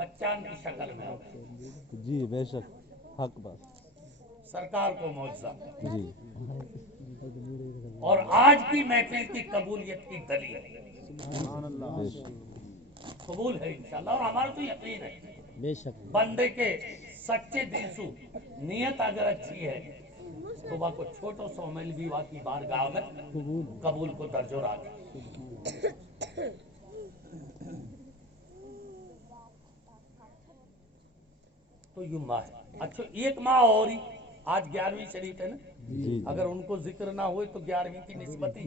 بچان کی شکل میں جی بے شک حق بات سرکار کو معجزہ جی اور آج کی محفل کی قبولیت کی دلیل بے شک قبول ہے انشاءاللہ، اور ہمارا تو یقین ہے بے شک بندے کے سچے دل سو نیت اگر اچھی ہے تو وہ کو چھوٹو سو عمل بھی وا کی بارگاہ میں قبول کو درجو راکھ تو یہ ماہ ہے۔ اچھا ایک ماہ اور ہی آج 11ویں شریف ہے نا، جی اگر ان کو ذکر نہ ہوئے تو 11ویں کی نسبت ہی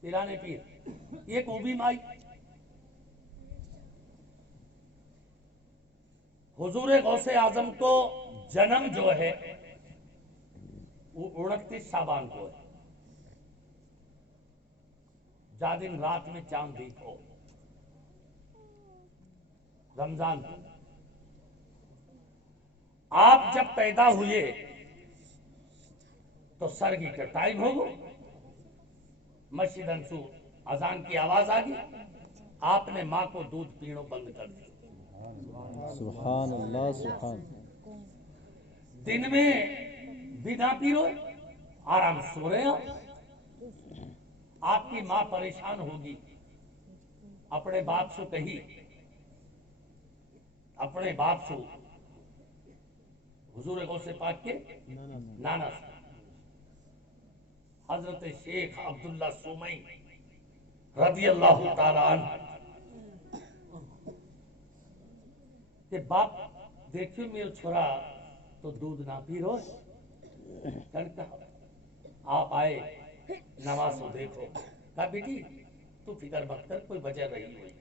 پیرانے پیر ایک وہ بھی مائی حضور غوث اعظم کو جنم جو ہے وہ 29 شعبان کو ہے، جا دن رات میں چاند دیکھو رمضان کو آپ جب پیدا ہوئے تو سرگی کا ٹائم ہوگا، مسجد انسو اذان کی آواز آ گئی، آپ نے ماں کو دودھ پینو بند کر دیا، سبحان اللہ سبحان دن میں بھی نہ پیو آرام سو رہے ہو، آپ کی ماں پریشان ہوگی، اپنے باپ سے کہی، اپنے باپ سے حضور غوث پاک کے نانا سے حضرت شیخ عبداللہ سومئی رضی اللہ تعالی عنہ کہ باپ دیکھو میرے چھوڑا تو دودھ نہ پی رو کرتا آپ آئے نماز کو دیکھو، کہا بیٹی تو فکر مت کر، کوئی وجہ رہی ہوئی،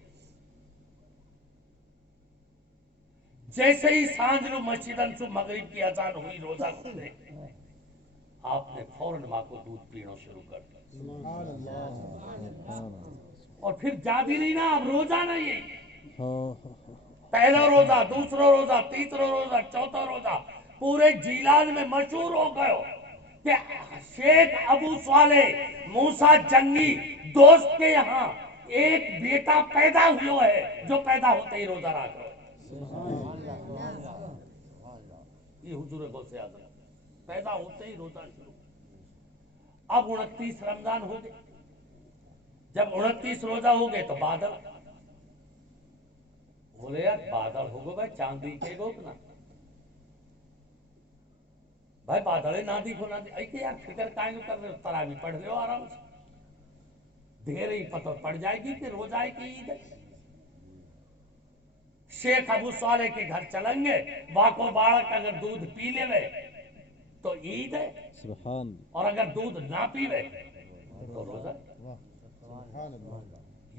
جیسے ہی سانج رو مسجد انسو مغرب کی اذان ہوئی روزہ کھلے، آپ نے فوراً ماں کو دودھ پینا شروع کر دیا، اور پھر جا بھی نہیں نا، اب روزہ نہیں، پہلا روزہ، دوسرا روزہ، تیسرا روزہ، چوتھا روزہ، پورے جیلان میں مشہور ہو گئے کہ شیخ ابو صالح موسیٰ جنگی دوست کے یہاں ایک بیٹا پیدا ہوا ہے جو پیدا ہوتے ہی روزہ رکھ رہا ہے، یہ حضور غوث اعظم پیدا ہوتے ہی روزہ شروع۔ اب 29 رمضان ہو گئے، جب 29 روزہ ہو گئے تو بادل بولے یار بادل ہوگا بھائی چاندی کے گو نا بھائی بادل نہ دیکھو نہ دیکھو ایسے یار فکر کائیں کر رہے ہو، تراویح پڑھ لو آرام سے، دیر ہی پتہ پڑ جائے گی کہ روزہ کی عید ہے۔ شیخ ابو صالح کے گھر چلیں گے، باقو باڑک اگر دودھ پی لے تو عید ہے، سبحان اور اگر دودھ نہ پیوے تو روزہ۔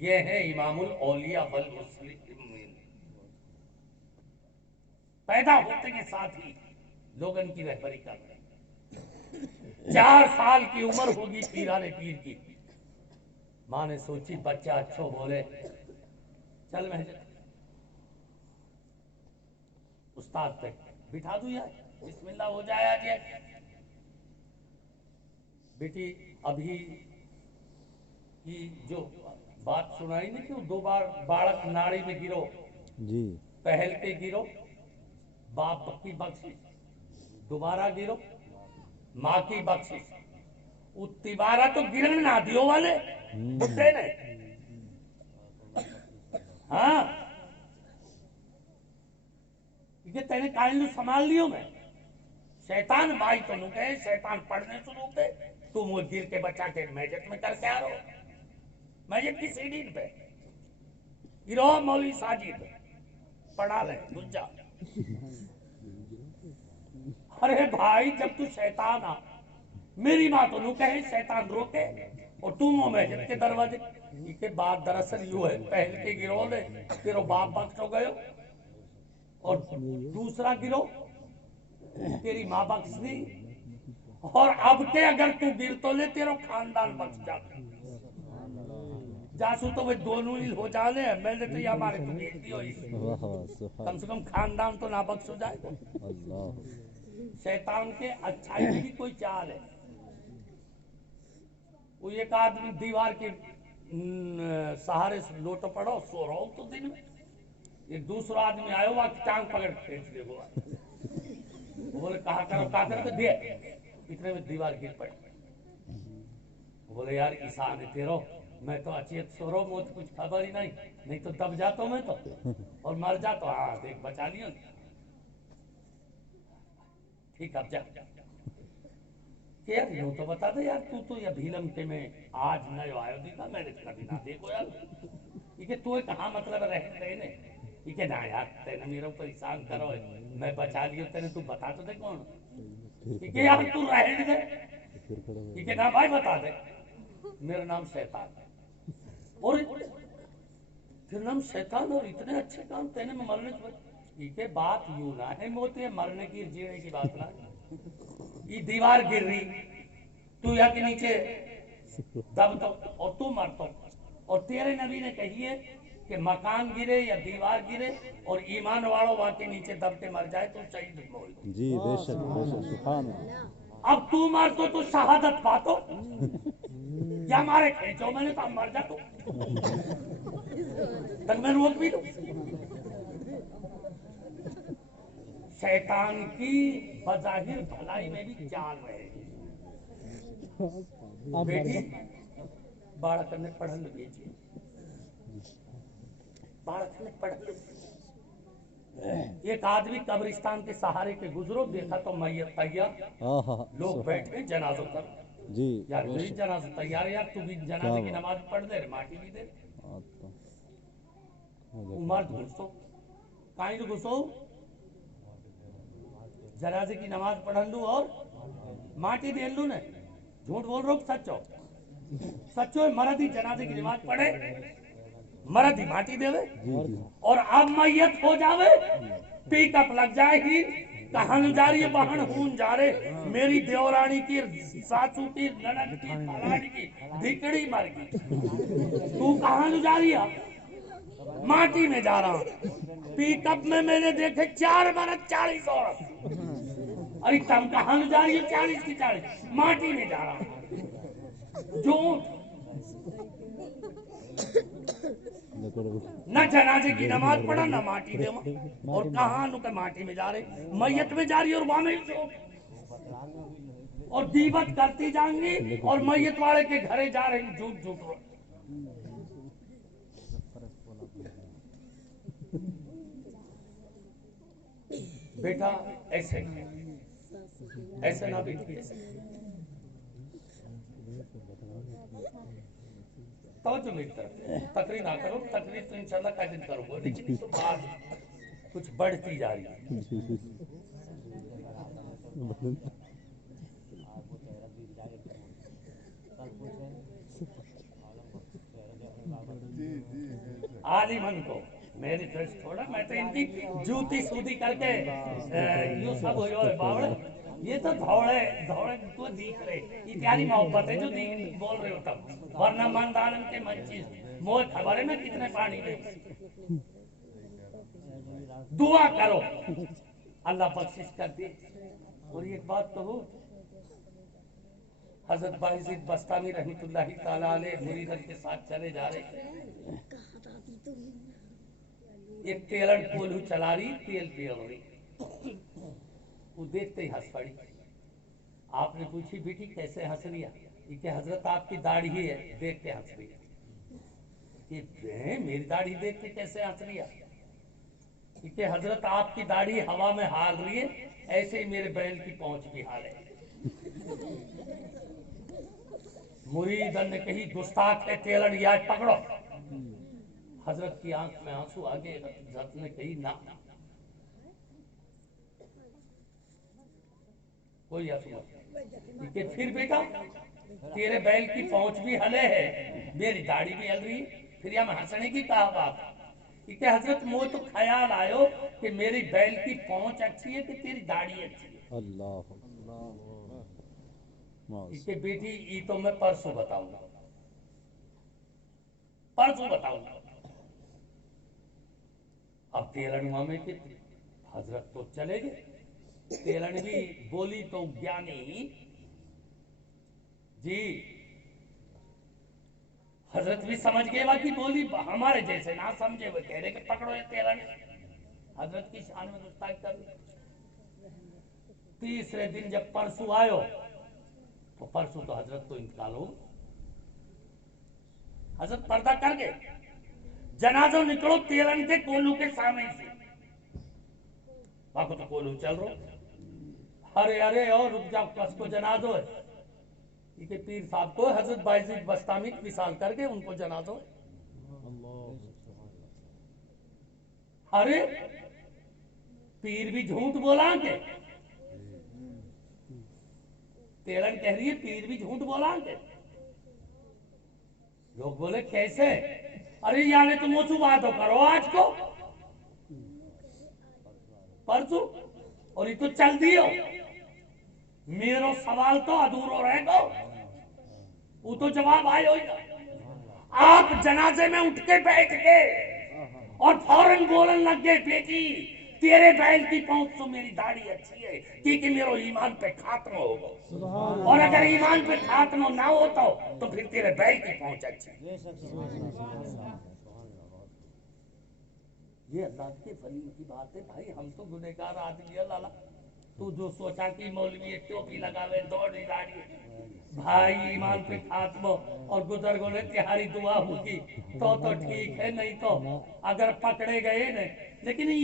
یہ ہے امام الاولیاء والمسلمین، پیدا ہوتے کے ساتھ ہی لوگ ان کی رہبری کر رہے ہیں۔ 4 سال کی عمر ہوگی پیرانے پیر کی، ماں نے سوچی بچہ اچھو بولے چل میں استاد پہ بٹھا دوں یار، بسم اللہ ہو جائے آج، بیٹی ابھی کی جو بات سنائی نہیں کہ 2 بار باڑک ناڑی میں گرو، جی پہل کے گرو باپ کی بخشش، دوبارہ گرو ماں کی بخشش، تیبارہ تو گرن نہ دیو والے بٹھے نے، ہاں کیونکہ تینے کائن سنبھال لیو میں، شیطان بھائی تو نو کہے، شیطان پڑھنے سنو پہ تم وہ گر کے بچہ کے میجت میں کر کے آ رہو، میجت کی سیڑھی پہ گرو مولوی ساجد پڑھا لے گنجا، ارے بھائی جب تو شیطان آ میری ماں تو نو کہے شیطان روکے اور تم وہ میجت کے دروازے کے بعد دراصل یوں ہے، پہل کے گروہ نے تیرو باپ بخش ہو گئے اور دوسرا گروہ تیری ماں بخش دی، اور اب کے اگر تو گر تو لے تیرو خاندان بخش جاتا، جاسو تو وہ دونوں ہی ہو جانے ہیں، میں نے تو یہ ہمارے تو بیٹی ہوئی، کم سے کم خاندان تو نہ بخش ہو جائے گا۔ شیطان کے اچھائی کی بھی کوئی چال ہے، وہ ایک آدمی دیوار کے سہارے سے لوٹو پڑو سو رہا ہو تو دن میں ایک دوسرا آدمی آیا ہوا ٹانگ پکڑ کھینچ لے ہوا. وہ بولے کہا کرو دے. اتنے میں دیوار گر پڑی. وہ بولے یار عیسیٰ نے تیرو میں تو اچیت سو رہا ہوں مجھے کچھ خبر ہی نہیں تو دب جاتا ہوں میں تو اور مر جاتا ہوں. ہاں دیکھ بچا لیا. ٹھیک اب جا کہ یار یوں تو بتا دے یار تو یہ بھیلم کے میں آج نئے آئے دیکھا میں نے کبھی نہ دیکھو یار یہ تو کہاں مطلب رہتے ہیں یہ کہ نہ یار تینے میرے اوپر احسان کرو میں بچا لیا تینے تو بتا تو دے کون کہ یار تو رہنے دے یہ کہ نہ بھائی بتا دے میرا نام شیطان ہے اور پھر نام شیطان اور اتنے اچھے کام تینے میں مرنے کی یہ کہ بات یوں نہ ہے موتے مرنے کی جینے کی بات نہ ہے. یہ دیوار گر رہی تو یا کے نیچے دب تو اور تو مر تو اور تیرے نبی نے کہی ہے کہ مکان گرے یا دیوار گرے اور ایمان والوں وہاں کے نیچے دب کے مر جائے تو شہید ہو. جی بے شک سبحان اللہ. اب تو مر تو شہادت پاتو یا ہمارے کھینچو میں نے تو ہم مر جاتا تک میں روک بھی لوں. شیطان کی بظاہر بھلائی میں بھی چال رہے بیٹی بالک نے پڑھن بھیجی بالک نے پڑھن ایک آدمی قبرستان کے سہارے کے گزرو دیکھا تو میت تیار لوگ بیٹھے جنازوں پر. جی یار میری جنازہ تیار ہے یار تو بھی جنازے کی نماز پڑھ دے ماٹی بھی دے عمر گھسو کائیں گھسو جنازے کی نماز پڑھن لوں اور ماٹی دے لوں نے جھوٹ بول رہا ہوں سچو مرد ہی جنازے کی نماز پڑھے مرد ہی ماٹی دے اور اب میت ہو جاوے پیک اپ لگ جائے گی کہاں جاری بہن ہون جا رہے میری دیورانی کی ساسو کی نند کی پلاڑی کی دھکڑی مر گئی تو کہاں جاری ہے ماٹی میں جا رہا ہوں. پیک اپ میں نے دیکھے 4 مرد 40 عورت. ارے تم کہاں جا رہی ہے 40 کی 40 ماٹی میں جا رہا ہوں. جھوٹ نہ جنازے کی نماز پڑھا نہ ماٹی دے اور کہاں نو کہ ماٹی میں جا رہے میت میں جا رہی اور وہاں میں اور دیبت کرتی جائیں گی اور میت والے کے گھرے جا رہے ہیں جھوٹ جھوٹ. بیٹا ایسے نہ بیٹی توجہ میری طرف تقریر نہ کرو تقریر تو انشاءاللہ کا دن کروں گا لیکن تو بات کچھ بڑھتی جا رہی ہے. عالمن کو میری طرف چھوڑا میں تو ان کی جوتی سودی کر کے یوں سب ہوئے باوڑے یہ تو دھوڑے تو دیکھ رہے یہ پیاری محبت ہے جو بول رہے ہو تب ورنہ من دارن کے من چیز موہ خبر ہے میں کتنے پانی میں دعا کرو اللہ بخشش کر دے. اور ایک بات کہو حضرت بایزید بستامی رحمت اللہ تعالیٰ علیہ مریدن کے ساتھ چلے جا رہے ایک ٹیلن پولو چلا رہی تیل پی رہی وہ دیکھتے ہی ہنس پڑی. آپ نے پوچھی بیٹی کیسے ہنس رہی ہے کہ حضرت آپ کی داڑھی ہی ہے دیکھ کے ہنس رہی ہے. کہ میری داڑھی دیکھ کے کیسے ہنس رہی ہے کہ حضرت آپ کی داڑھی ہوا میں ہال رہی ہے ایسے ہی میرے بیل کی پہنچ بھی حال ہے. مریدن نے کہی گستاخ ہے ٹیلن یا پکڑو. حضرت کی آنکھ میں آنسو آگے حضرت نے کہی نہ کوئی آنسو مت کہ پھر بیٹا تیرے بیل کی پہنچ بھی ہلے ہے میری داڑھی بھی ہل رہی پھر یا میں ہنسنے کی کہا بات کہ حضرت مو تو خیال آئے کہ میری بیل کی پہنچ اچھی ہے کہ تیری داڑھی اچھی ہے. اللہ کہ بیٹی یہ تو میں پرسوں بتاؤں گا پرسوں بتاؤں گا. اب تیلنوا میں کہ حضرت تو چلے گئے تیلن بھی بولی تو گیانی جی حضرت بھی سمجھ گئے باقی بولی ہمارے جیسے نہ سمجھے وہ کہہ رہے کہ پکڑو یہ تیرن. حضرت کی شان میں گستاخی کر لی. تیسرے دن جب پرسوں آئے تو پرسوں تو حضرت تو انتقال ہو. حضرت پردہ کر گئے. جنازوں نکلو تیرن کے کولو کے سامنے سے. باقی تو کولو چل رہو. ارے ارے اور رک جاؤ کس کو جنازو ہے کہ پیر صاحب کو حضرت بائزید بستامی مثال کر کے ان کو جنازو ہے. ارے پیر بھی جھوٹ بولا کہ تیرن کہہ رہی ہے پیر بھی جھوٹ بولا کہ. لوگ بولے کیسے؟ ارے یعنی تم وہ بات کرو آج کو پرسوں اور یہ تو چل دیو. میرا سوال تو ادھورو رہ گو وہ تو جواب آئے ہوئی گا. آپ جنازے میں اٹھ کے بیٹھ گئے اور فوراً بولن لگ گئے بیٹی تیرے بیل کی پہنچ تو میری داڑھی اچھی ہے کیونکہ میرا ایمان پہ خاتمہ ہوگا اور اگر ایمان پہ خاتمہ نہ ہوتا تو پھر تیرے بیل کی پہنچ اچھی. یہ اللہ کے ولی کی بات ہے بھائی. ہم تو گنہگار آدمی ہے لالا. تو جو سوچا کہ مولوی ٹوپی لگاوے دوڑی داڑھی بھائی ایمان پہ خاتمہ اور بزرگوں نے تہاری دعا ہوگی تو ٹھیک ہے نہیں تو اگر پکڑے گئے نا. لیکن یہ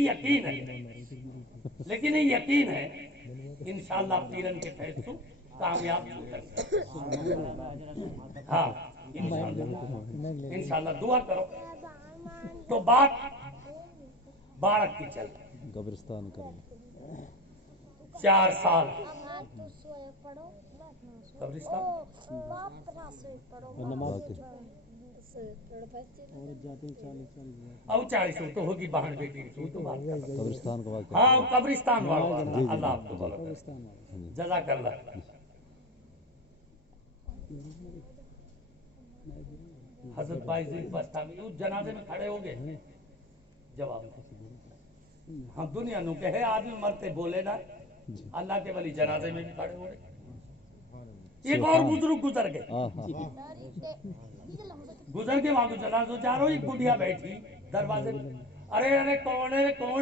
یقین ہے انشاءاللہ پیرن کے فیصلوں کامیاب ہو سکتے. ہاں انشاءاللہ دعا کرو. تو بات بارک کی چل قبرستان کریں 4 سال قبرستان او 40 تو ہوگی بہن بیٹی تو بات قبرستان کا واقعہ. ہاں قبرستان والا اللہ آپ کو بولو جزاک اللہ. حضرت بائزید بستامی اس جنازے میں کھڑے ہو گئے. جواب ہاں دنیا نو کہ ہے آدمی مرتے بولے نا. اللہ کے ولی جنازے میں بھی کھڑے ہو رہے. ایک اور بزرگ گزر گئے. گزر کے وہاں کو جنازہ جا رہا ہوں. ایک بڑھیا بیٹھی دروازے میں. ارے ارے کون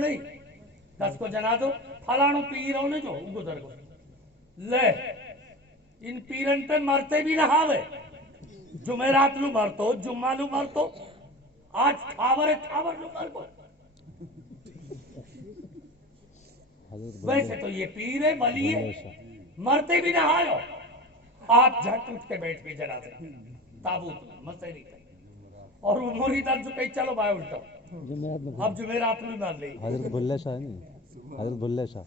ہے کس کو جنازو فلانو پیر ہونے جو گزر گئے. لے ان پیرن پہ مرتے بھی نہ ہاوے. جمعرات نو مرتو جمعہ نو مرتو آج ٹھاور نو مرتو. ویسے تو یہ پیر ہے ولی ہے مرتے بھی نہ آئے. آپ جھٹ اٹھ کے بیٹھ کے جنازے تابوت میں مسئلہ نہیں کریں اور وہ مرید جو کہیں چلو بھائی الٹا اب جمعرات میں مار لیں. حضرت بھلے شاہ نہیں حضرت بھلے شاہ.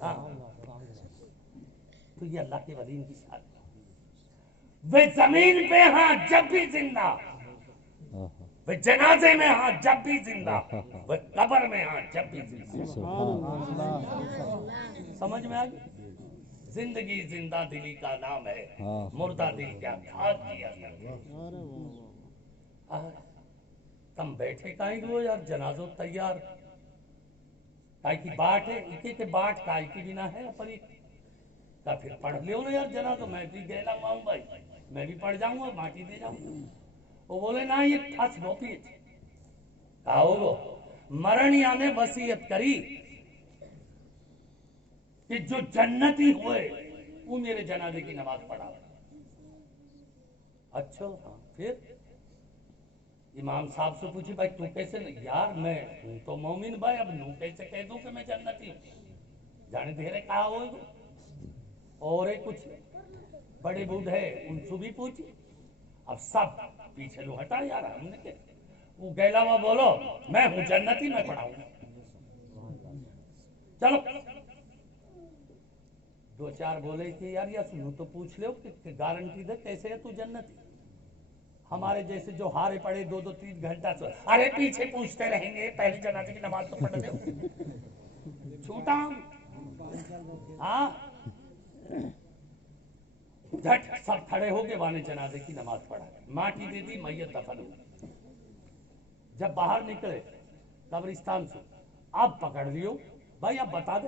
تو یہ اللہ کے ولی کی شان. وہ زمین پہ ہاں جب بھی زندہ وہ جنازے میں ہاں جب بھی زندہ وہ قبر میں ہاں جب بھی زندہ. سمجھ میں آگئی. زندگی زندہ دلی کا نام ہے مردہ دل کیا کھاد دیا. تم بیٹھے کہیں گے یار جنازو تیار کائی کی باٹ ہے اکی کے باٹ کائی کی بنا ہے پر کا پھر پڑھ لیو نا یار جنازو. میں بھی گیلا ماؤں بھائی میں بھی پڑھ جاؤں گا ماٹی دے جاؤں گا. وہ بولے نا یہ پھس دو پیٹ کہو گو مرنیا نے وصیت کری کہ جو جنتی ہوئے وہ میرے جنازے کی نماز پڑھا. اچھا ہاں پھر امام صاحب سے پوچھی بھائی تو کیسے نہیں. یار میں ہوں تو مومن بھائی اب نو کیسے کہہ دوں کہ میں جنتی ہوں. جانے دھیرے کہا ہوئے گو اور کچھ بڑے بوڑھے ان سے بھی پوچھی. اب سب پیچھے لو ہٹا یار ہم نے کہ وہ گیلا ہوا بولو میں ہوں جنتی میں پڑھاؤں. چلو 2-4 بولے کہ یار یا سنو تو پوچھ لو کہ گارنٹی دے کیسے ہے تو جنتی. ہمارے جیسے جو ہارے پڑے 2-3 گھنٹہ سے ارے پیچھے پوچھتے رہیں گے پہلی جنازے کی نماز تو پڑھ دے چھوٹا. ہاں جھٹ سب کھڑے ہو کے وانے جنازے کی نماز پڑھا. ماٹی دے دی میت دفن ہو. جب باہر نکلے قبرستان سے اب پکڑ لیو بھائی اب بتا دے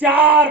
4